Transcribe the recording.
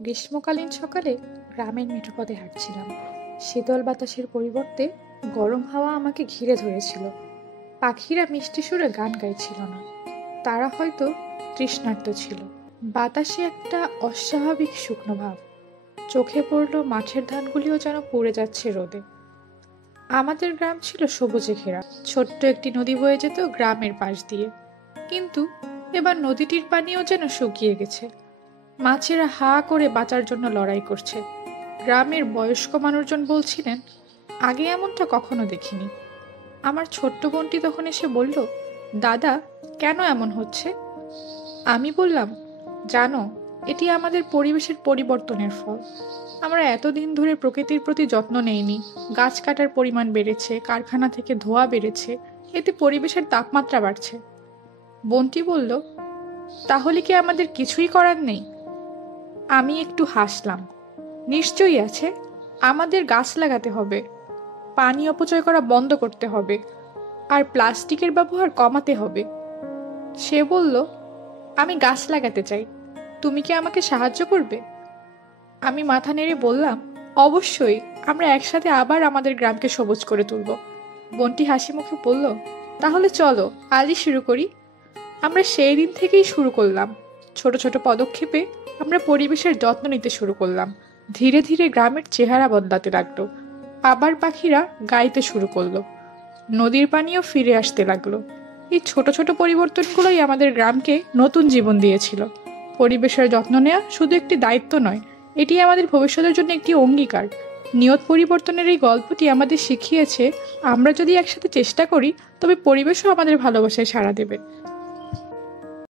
গ্রীষ্মকালীন সকালে গ্রামের মেঠো পথে হাঁটছিলাম। শীতল বাতাসের পরিবর্তে গরম হাওয়া আমাকে ঘিরে ধরেছিল। পাখিরা মিষ্টি সুরে গান গাইছিল না, তারা হয়তো তৃষ্ণার্ত ছিল। বাতাসে একটা অস্বাভাবিক শুকনো ভাব। চোখে পড়লো মাঠের ধানগুলিও যেন পুড়ে যাচ্ছে রোদে। আমাদের গ্রাম ছিল সবুজে ঘেরা। ছোট্ট একটি নদী বয়ে যেত গ্রামের পাশ দিয়ে, কিন্তু এবার নদীটির পানিও যেন শুকিয়ে গেছে। মাছেরা হা করে বাঁচার জন্য লড়াই করছে। গ্রামের বয়স্ক মানুষজন বলছিলেন, আগে এমনটা কখনো দেখিনি। আমার ছোট্ট বোনটি তখন এসে বলল, দাদা, কেন এমন হচ্ছে? আমি বললাম, জানো, এটি আমাদের পরিবেশের পরিবর্তনের ফল। আমরা এতদিন ধরে প্রকৃতির প্রতি যত্ন নেইনি। গাছ কাটার পরিমাণ বেড়েছে, কারখানা থেকে ধোঁয়া বেড়েছে, এতে পরিবেশের তাপমাত্রা বাড়ছে। বোনটি বলল, তাহলে কি আমাদের কিছুই করার নেই? আমি একটু হাসলাম। নিশ্চয়ই আছে। আমাদের গাছ লাগাতে হবে, পানি অপচয় করা বন্ধ করতে হবে, আর প্লাস্টিকের ব্যবহার কমাতে হবে। সে বলল, আমি গাছ লাগাতে চাই, তুমি কি আমাকে সাহায্য করবে? আমি মাথা নেড়ে বললাম, অবশ্যই, আমরা একসাথে আবার আমাদের গ্রামকে সবুজ করে তুলব। বোনটি হাসি মুখে বলল, তাহলে চলো আজই শুরু করি। আমরা সেই দিন থেকেই শুরু করলাম। ছোট ছোট পদক্ষেপে আমরা পরিবেশের যত্ন নিতে শুরু করলাম। ধীরে ধীরে গ্রামের চেহারা বদলাতে লাগলো। আবার পাখিরা গাইতে শুরু করলো, নদীর পানিও ফিরে আসতে লাগলো। এই ছোট ছোট পরিবর্তনগুলোই আমাদের গ্রামকে নতুন জীবন দিয়েছিল। পরিবেশের যত্ন নেওয়া শুধু একটি দায়িত্ব নয়, এটি আমাদের ভবিষ্যতের জন্য একটি অঙ্গীকার। নিয়ত পরিবর্তনের এই গল্পটি আমাদের শিখিয়েছে, আমরা যদি একসাথে চেষ্টা করি, তবে পরিবেশও আমাদের ভালোবাসায় সাড়া দেবে।